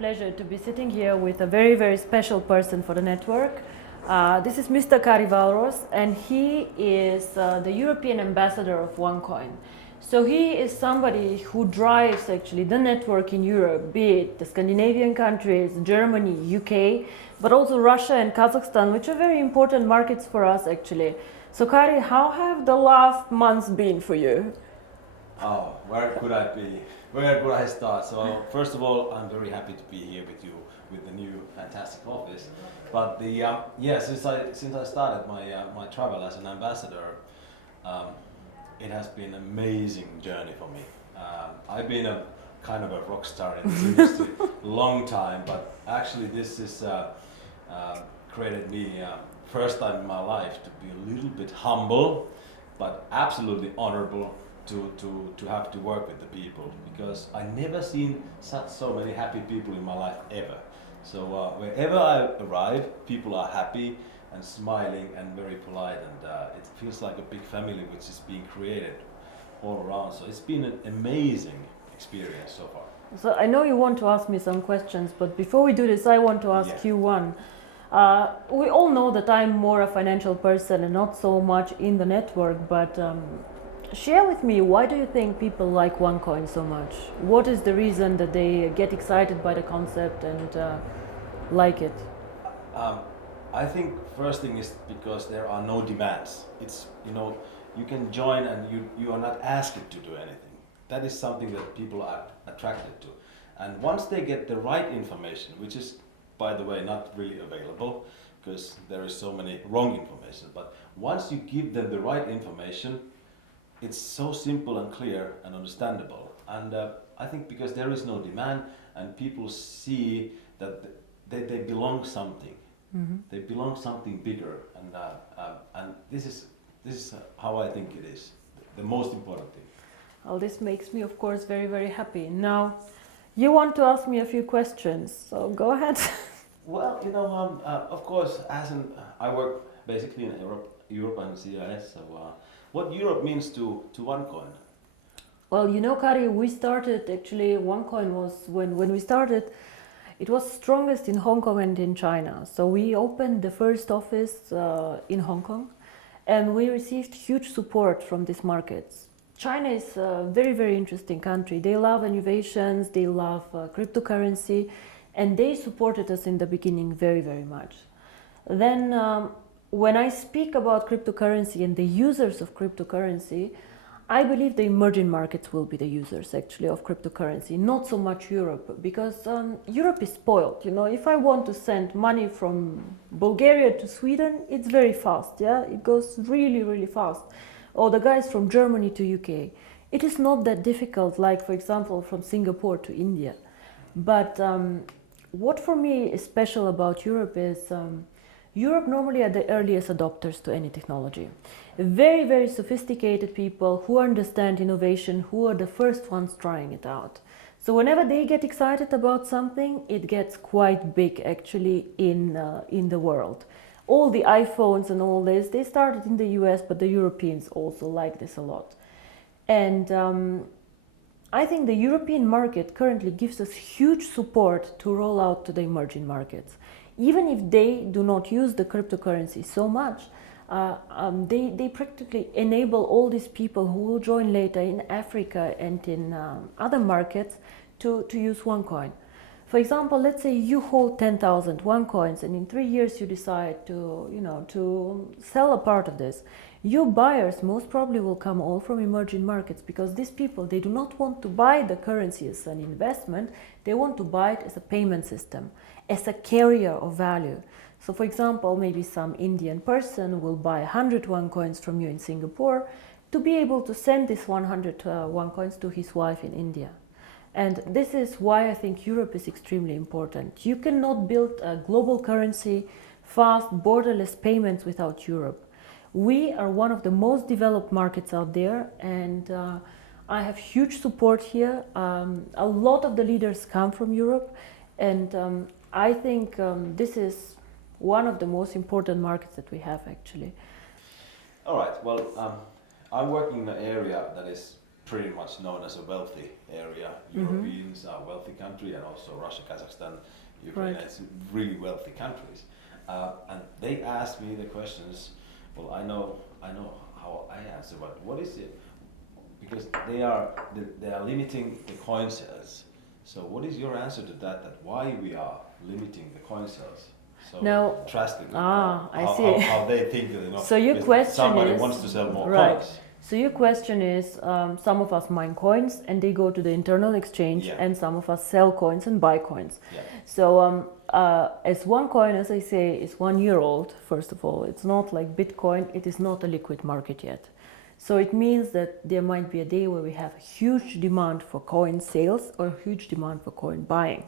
pleasure to be sitting here with a very, very special person for the network. This is Mr. Kari Valros, and he is the European ambassador of OneCoin. So he is somebody who drives actually the network in Europe, be it the Scandinavian countries, Germany, UK, but also Russia and Kazakhstan, which are very important markets for us actually. So Kari, how have the last months been for you? Oh, where could I be? Where could I start? So first of all, I'm very happy to be here with you with the new fantastic office. But since I started my travel as an ambassador, it has been an amazing journey for me. I've been a kind of a rock star in this industry long time, but actually this is created me first time in my life to be a little bit humble, but absolutely honorable to have to work with the people, because I never seen so many happy people in my life ever. So wherever I arrive, people are happy and smiling and very polite, and it feels like a big family which is being created all around. So it's been an amazing experience so far. So I know you want to ask me some questions, but before we do this, I want to ask you one. We all know that I'm more a financial person and not so much in the network, but share with me, why do you think people like OneCoin so much? What is the reason that they get excited by the concept and like it? I think first thing is because there are no demands. It's, you can join and you are not asked to do anything. That is something that people are attracted to. And once they get the right information, which is, by the way, not really available because there is so many wrong information, but once you give them the right information, it's so simple and clear and understandable. And I think because there is no demand and people see that they belong something. Mm-hmm. They belong something bigger, and this is how I think it is the most important thing. Well, this makes me, of course, very, very happy. Now, you want to ask me a few questions, so go ahead. Well, of course, I work basically in Europe and CIS. So, what Europe means to OneCoin? Well, Kari, we started actually. OneCoin was when we started. It was strongest in Hong Kong and in China. So we opened the first office in Hong Kong, and we received huge support from these markets. China is a very, very interesting country. They love innovations, they love cryptocurrency, and they supported us in the beginning very, very much. Then when I speak about cryptocurrency and the users of cryptocurrency, I believe the emerging markets will be the users actually of cryptocurrency, not so much Europe, because Europe is spoiled. If I want to send money from Bulgaria to Sweden, it's very fast, yeah? It goes really, really fast. Or the guys from Germany to UK. It is not that difficult, like for example, from Singapore to India. But what for me is special about Europe is Europe normally are the earliest adopters to any technology. Very, very sophisticated people who understand innovation, who are the first ones trying it out. So whenever they get excited about something, it gets quite big actually in the world. All the iPhones and all this, they started in the US, but the Europeans also like this a lot. And I think the European market currently gives us huge support to roll out to the emerging markets. Even if they do not use the cryptocurrency so much, they practically enable all these people who will join later in Africa and in other markets to use OneCoin. For example, let's say you hold 10,000 OneCoins and in 3 years you decide to sell a part of this. Your buyers most probably will come all from emerging markets, because these people, they do not want to buy the currency as an investment, they want to buy it as a payment system, as a carrier of value. So for example, maybe some Indian person will buy 100 OneCoins from you in Singapore to be able to send this 100 OneCoins to his wife in India. And this is why I think Europe is extremely important. You cannot build a global currency, fast, borderless payments without Europe. We are one of the most developed markets out there, and I have huge support here. A lot of the leaders come from Europe, and I think this is one of the most important markets that we have actually. All right, well, I'm working in an area that is pretty much known as a wealthy area. Europeans are a wealthy country, and also Russia, Kazakhstan, Ukraine, Right. it's really wealthy countries. And they asked me the questions. Well, I know how I answer, but what is it? Because they are limiting the coin sales. So what is your answer to that? That why we are limiting the coin sales so Now, drastically? I how, see. How they think that, you know, So your if question somebody is, wants to sell more right. coins. So your question is, some of us mine coins and they go to the internal exchange, Yeah. and some of us sell coins and buy coins. Yeah. So as OneCoin, as I say, is 1 year old, first of all, it's not like Bitcoin, it is not a liquid market yet. So it means that there might be a day where we have a huge demand for coin sales or huge demand for coin buying.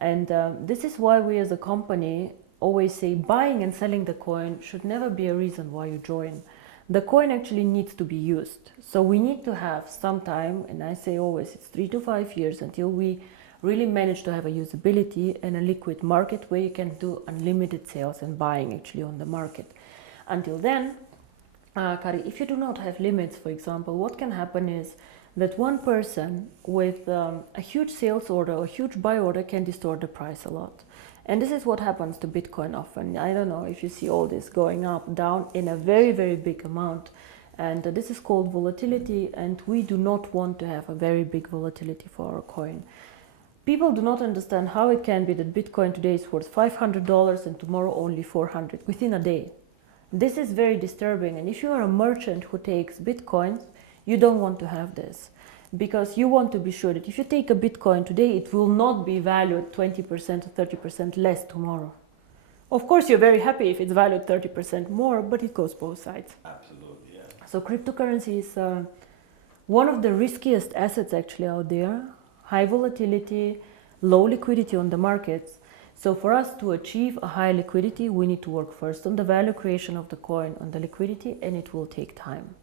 And this is why we as a company always say buying and selling the coin should never be a reason why you join. The coin actually needs to be used. So we need to have some time, and I say always it's 3 to 5 years until we really manage to have a usability and a liquid market where you can do unlimited sales and buying actually on the market. Until then, Kari, if you do not have limits, for example, what can happen is that one person with a huge sales order or huge buy order can distort the price a lot. And this is what happens to Bitcoin often. I don't know if you see all this going up, down in a very, very big amount. And this is called volatility, and we do not want to have a very big volatility for our coin. People do not understand how it can be that Bitcoin today is worth $500 and tomorrow only 400 within a day. This is very disturbing, and if you are a merchant who takes Bitcoins, you don't want to have this, because you want to be sure that if you take a Bitcoin today, it will not be valued 20% or 30% less tomorrow. Of course, you're very happy if it's valued 30% more, but it goes both sides. Absolutely, yeah. So cryptocurrency is one of the riskiest assets actually out there. High volatility, low liquidity on the markets. So for us to achieve a high liquidity, we need to work first on the value creation of the coin, on the liquidity, and it will take time.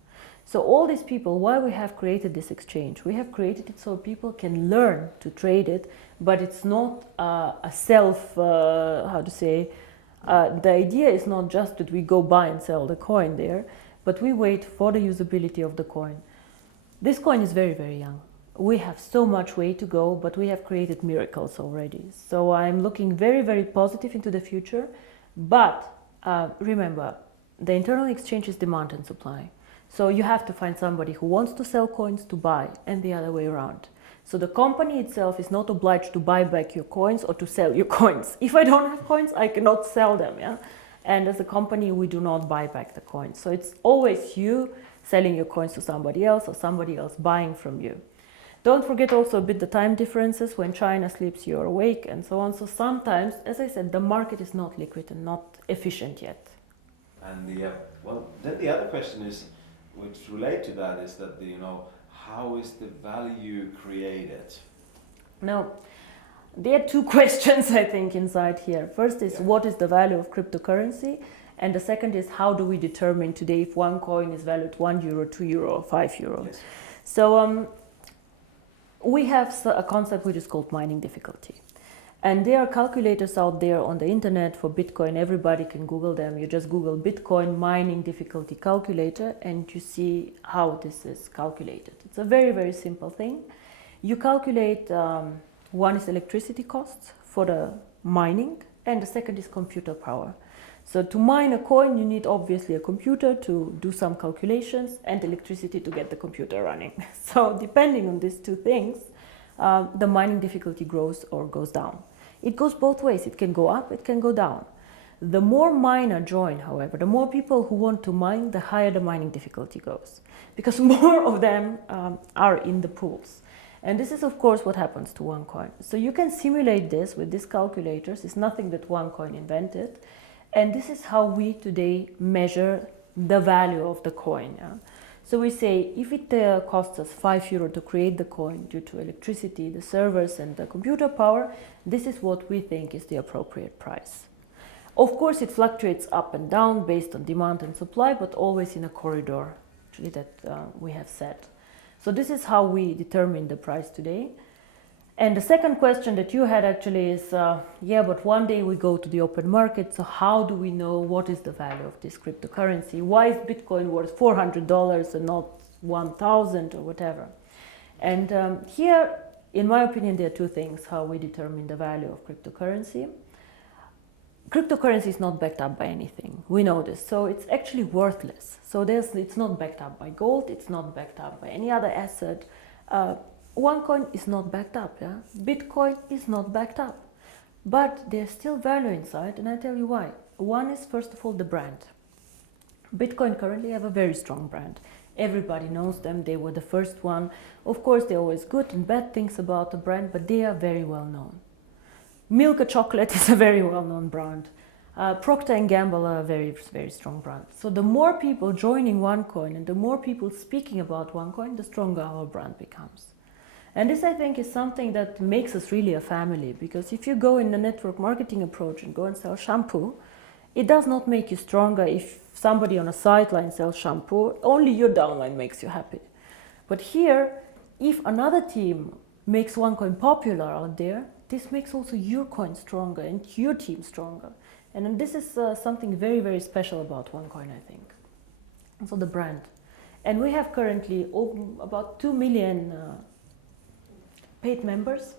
So all these people, why we have created this exchange? We have created it so people can learn to trade it, but it's not a self, the idea is not just that we go buy and sell the coin there, but we wait for the usability of the coin. This coin is very, very young. We have so much way to go, but we have created miracles already. So I'm looking very, very positive into the future. But remember, the internal exchange is demand and supply. So you have to find somebody who wants to sell coins to buy, and the other way around. So the company itself is not obliged to buy back your coins or to sell your coins. If I don't have coins, I cannot sell them. Yeah? And as a company, we do not buy back the coins. So it's always you selling your coins to somebody else or somebody else buying from you. Don't forget also a bit the time differences. When China sleeps, you're awake, and so on. So sometimes, as I said, the market is not liquid and not efficient yet. And then the other question is, which relate to that, is that how is the value created? Now, there are two questions I think inside here. First is what is the value of cryptocurrency, and the second is how do we determine today if one coin is valued €1, €2, or €5? Yes. So we have a concept which is called mining difficulty. And there are calculators out there on the internet for Bitcoin. Everybody can Google them. You just Google Bitcoin mining difficulty calculator and you see how this is calculated. It's a very, very simple thing. You calculate, one is electricity costs for the mining, and the second is computer power. So to mine a coin, you need obviously a computer to do some calculations and electricity to get the computer running. So depending on these two things, the mining difficulty grows or goes down. It goes both ways. It can go up, it can go down. The more miner join, however, the more people who want to mine, the higher the mining difficulty goes, because more of them are in the pools. And this is, of course, what happens to OneCoin. So you can simulate this with these calculators. It's nothing that OneCoin invented. And this is how we today measure the value of the coin. Yeah? So we say if it costs us €5 to create the coin due to electricity, the servers and the computer power, this is what we think is the appropriate price. Of course, it fluctuates up and down based on demand and supply, but always in a corridor actually that we have set. So this is how we determine the price today. And the second question that you had actually is, but one day we go to the open market, so how do we know what is the value of this cryptocurrency? Why is Bitcoin worth $400 and not 1,000 or whatever? And here, in my opinion, there are two things how we determine the value of cryptocurrency. Cryptocurrency is not backed up by anything. We know this. So it's actually worthless. So it's not backed up by gold. It's not backed up by any other asset. OneCoin is not backed up. Yeah? Bitcoin is not backed up. But there's still value inside, and I tell you why. One is, first of all, the brand. Bitcoin currently have a very strong brand. Everybody knows them. They were the first one. Of course, there are always good and bad things about the brand, but they are very well known. Milka Chocolate is a very well-known brand. Procter & Gamble are a very, very strong brand. So the more people joining OneCoin and the more people speaking about OneCoin, the stronger our brand becomes. And this, I think, is something that makes us really a family, because if you go in the network marketing approach and go and sell shampoo, it does not make you stronger if somebody on a sideline sells shampoo. Only your downline makes you happy. But here, if another team makes OneCoin popular out there, this makes also your coin stronger and your team stronger. And this is something very, very special about OneCoin, I think. So the brand. And we have currently about 2 million paid members.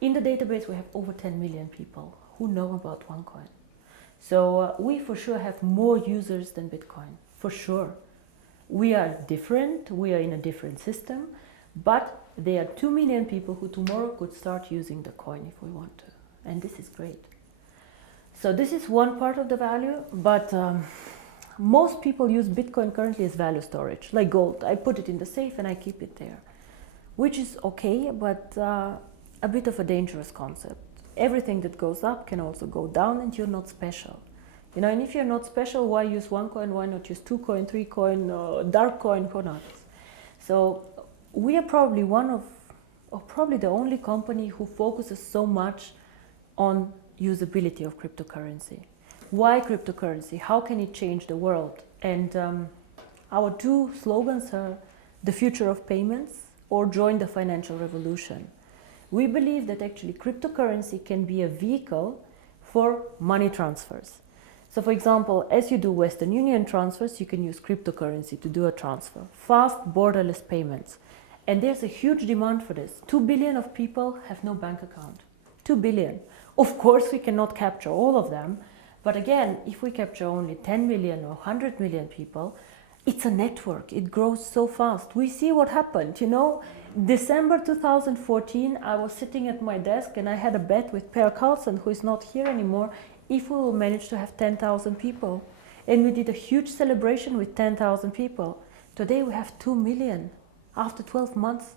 In the database, we have over 10 million people who know about OneCoin. So we for sure have more users than Bitcoin, for sure. We are different, we are in a different system, but there are 2 million people who tomorrow could start using the coin if we want to. And this is great. So this is one part of the value, but most people use Bitcoin currently as value storage, like gold. I put it in the safe and I keep it there, which is okay, but a bit of a dangerous concept. Everything that goes up can also go down, and you're not special. You know, and if you're not special, why use OneCoin? Why not use 2Coin, 3Coin, dark coin, or not? So we are probably one of, or probably the only company who focuses so much on usability of cryptocurrency. Why cryptocurrency? How can it change the world? And our two slogans are the future of payments or join the financial revolution. We believe that actually cryptocurrency can be a vehicle for money transfers. So for example, as you do Western Union transfers, you can use cryptocurrency to do a transfer. Fast, borderless payments. And there's a huge demand for this. 2 billion of people have no bank account. 2 billion. Of course, we cannot capture all of them. But again, if we capture only 10 million or 100 million people, it's a network. It grows so fast. We see what happened, you know. December 2014, I was sitting at my desk and I had a bet with Per Carlson, who is not here anymore, if we will manage to have 10,000 people. And we did a huge celebration with 10,000 people. Today we have 2 million after 12 months.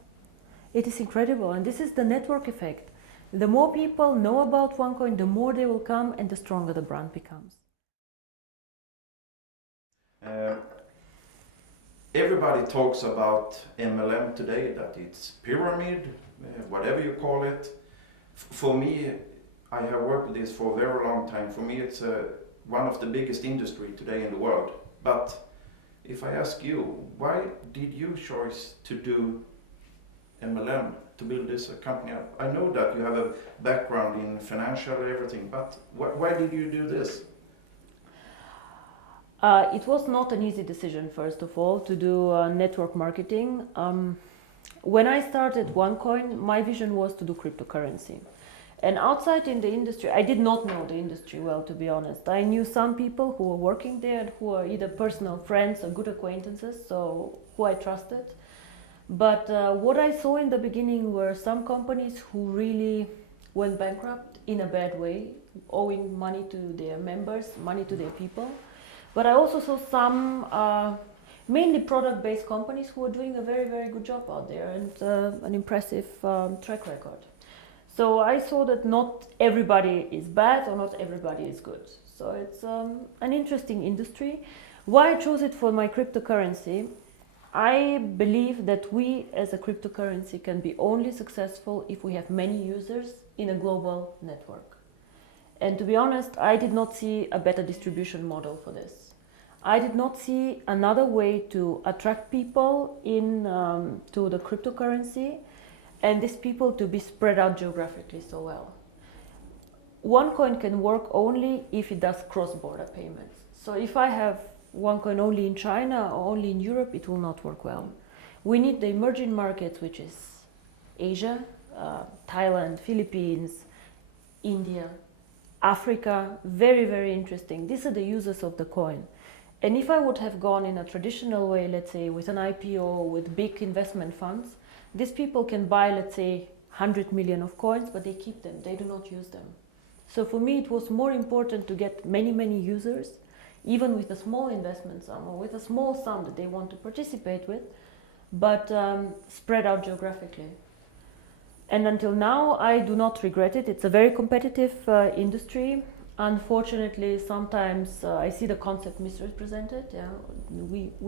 It is incredible. And this is the network effect. The more people know about OneCoin, the more they will come and the stronger the brand becomes. Everybody talks about MLM today, that it's pyramid, whatever you call it. For me, I have worked with this for a very long time. For me, it's one of the biggest industry today in the world. But if I ask you, why did you choose to do MLM, to build this company up? I know that you have a background in financial everything, but why did you do this? It was not an easy decision, first of all, to do network marketing. When I started OneCoin, my vision was to do cryptocurrency. And outside in the industry, I did not know the industry well, to be honest. I knew some people who were working there and who are either personal friends or good acquaintances, so who I trusted. But what I saw in the beginning were some companies who really went bankrupt in a bad way, owing money to their members, money to their people. But I also saw some mainly product-based companies who were doing a very, very good job out there and an impressive track record. So I saw that not everybody is bad or not everybody is good. So it's an interesting industry. Why I chose it for my cryptocurrency? I believe that we as a cryptocurrency can be only successful if we have many users in a global network. And to be honest, I did not see a better distribution model for this. I did not see another way to attract people in to the cryptocurrency and these people to be spread out geographically so well. OneCoin can work only if it does cross-border payments. So if I have OneCoin only in China or only in Europe, it will not work well. We need the emerging markets, which is Asia, Thailand, Philippines, India, Africa, very, very interesting. These are the users of the coin. And if I would have gone in a traditional way, let's say with an IPO, with big investment funds, these people can buy, let's say, 100 million of coins, but they keep them, they do not use them. So for me, it was more important to get many, many users, even with a small investment sum or with a small sum that they want to participate with, but spread out geographically. And until now, I do not regret it. It's a very competitive industry. Unfortunately, sometimes I see the concept misrepresented. Yeah?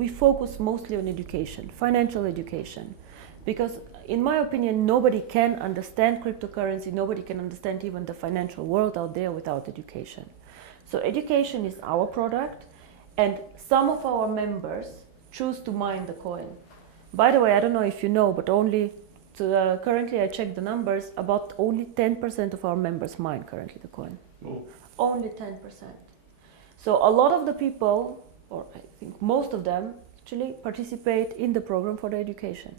We focus mostly on education, financial education, because in my opinion, nobody can understand cryptocurrency, nobody can understand even the financial world out there without education. So education is our product, and some of our members choose to mine the coin. By the way, I don't know if you know, but currently I checked the numbers, about only 10% of our members mine currently the coin. Oh. Only 10%. So a lot of the people, or I think most of them, actually participate in the program for the education.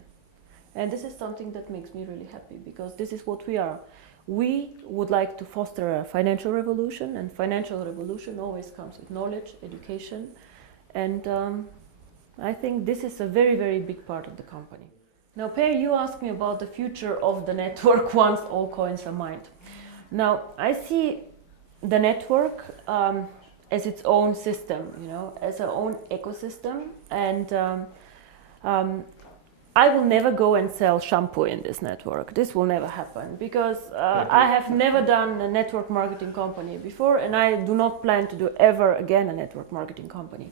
And this is something that makes me really happy, because this is what we are. We would like to foster a financial revolution, and financial revolution always comes with knowledge, education, and I think this is a very, very big part of the company. Now, Per, you asked me about the future of the network once all coins are mined. Now, I see the network as its own system, as our own ecosystem, and I will never go and sell shampoo in this network. This will never happen, because I have never done a network marketing company before, and I do not plan to do ever again a network marketing company.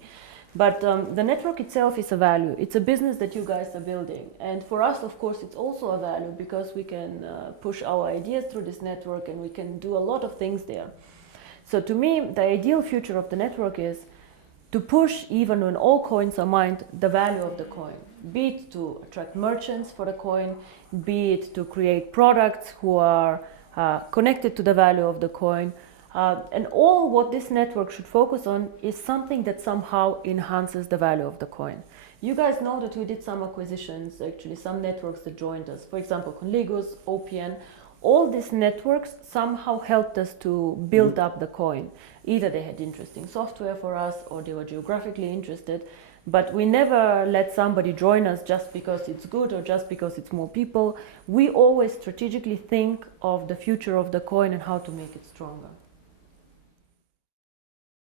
But the network itself is a value. It's a business that you guys are building. And for us, of course, it's also a value, because we can push our ideas through this network, and we can do a lot of things there. So to me, the ideal future of the network is to push, even when all coins are mined, the value of the coin. Be it to attract merchants for the coin, be it to create products who are connected to the value of the coin. And all what this network should focus on is something that somehow enhances the value of the coin. You guys know that we did some acquisitions, actually some networks that joined us. For example, Conligos, OPN. All these networks somehow helped us to build up the coin. Either they had interesting software for us, or they were geographically interested. But we never let somebody join us just because it's good or just because it's more people. We always strategically think of the future of the coin and how to make it stronger.